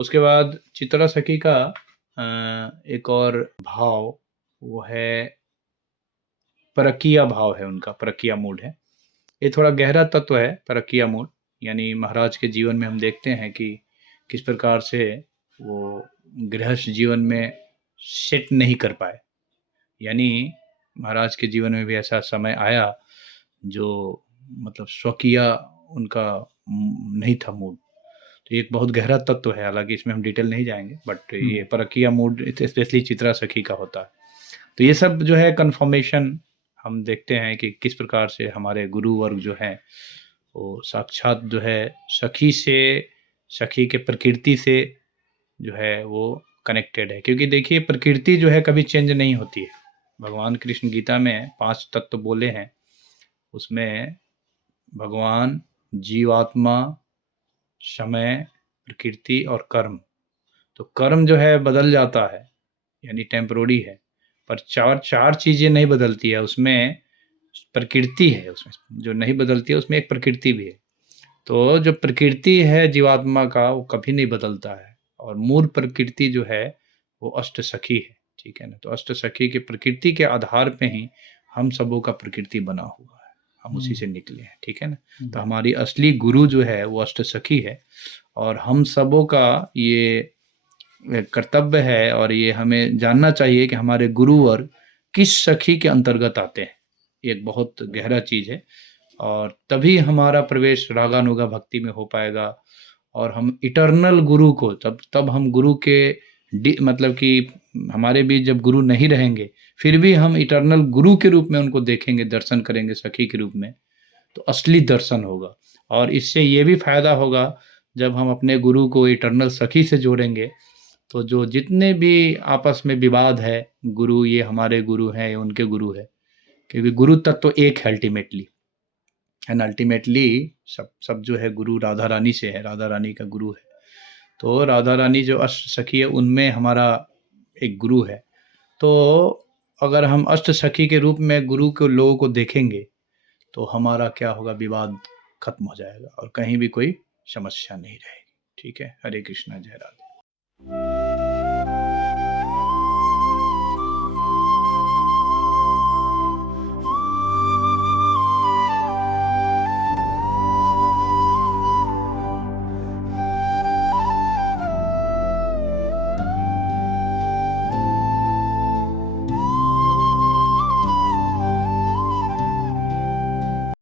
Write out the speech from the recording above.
उसके बाद चित्रा सखी का एक और भाव वो है परकीया भाव है उनका, परकीया मूड है। ये थोड़ा गहरा तत्व है परकीया मूड, यानी महाराज के जीवन में हम देखते हैं कि किस प्रकार से वो गृहस्थ जीवन में सेट नहीं कर पाए। यानी महाराज के जीवन में भी ऐसा समय आया जो मतलब स्वकीय उनका नहीं था मूड। तो ये एक बहुत गहरा तत्व है, हालांकि इसमें हम डिटेल नहीं जाएंगे, बट ये परकीया मूड स्पेशली चित्रा सखी का होता है। तो ये सब जो है कन्फर्मेशन हम देखते हैं कि किस प्रकार से हमारे गुरु वर्ग जो है वो साक्षात जो है सखी से, सखी के प्रकृति से जो है वो कनेक्टेड है। क्योंकि देखिए प्रकृति जो है कभी चेंज नहीं होती है। भगवान कृष्ण गीता में 5 तत्व बोले हैं, उसमें भगवान, जीवात्मा, समय, प्रकृति और कर्म। तो कर्म जो है बदल जाता है, यानी टेम्परोरी है, पर चार चीज़ें नहीं बदलती है। उसमें प्रकृति है, उसमें जो नहीं बदलती है उसमें एक प्रकृति भी है। तो जो प्रकृति है जीवात्मा का वो कभी नहीं बदलता है, और मूल प्रकृति जो है वो अष्ट सखी है, ठीक है ना। तो अष्ट सखी के प्रकृति के आधार पे ही हम सबों का प्रकृति बना हुआ है, हम उसी से निकले हैं, ठीक है ना। तो हमारी असली गुरु जो है वो अष्ट सखी है, और हम सबों का ये कर्तव्य है और ये हमें जानना चाहिए कि हमारे गुरुवर किस सखी के अंतर्गत आते हैं। ये एक बहुत गहरा चीज़ है, और तभी हमारा प्रवेश रागानुगा भक्ति में हो पाएगा, और हम इटर्नल गुरु को तब हम गुरु के मतलब कि हमारे बीच जब गुरु नहीं रहेंगे फिर भी हम इटर्नल गुरु के रूप में उनको देखेंगे, दर्शन करेंगे सखी के रूप में, तो असली दर्शन होगा। और इससे ये भी फायदा होगा जब हम अपने गुरु को इटर्नल सखी से जोड़ेंगे, तो जो जितने भी आपस में विवाद है, गुरु ये हमारे गुरु हैं, ये उनके गुरु है, क्योंकि गुरु तत्व तो एक है अल्टीमेटली, एंड अल्टीमेटली सब जो है गुरु राधा रानी से है, राधा रानी का गुरु है। तो राधा रानी जो अष्ट सखी है उनमें हमारा एक गुरु है। तो अगर हम अष्ट सखी के रूप में गुरु के लोगों को देखेंगे तो हमारा क्या होगा, विवाद खत्म हो जाएगा और कहीं भी कोई समस्या नहीं रहेगी। ठीक है, हरे कृष्णा, जय राधे।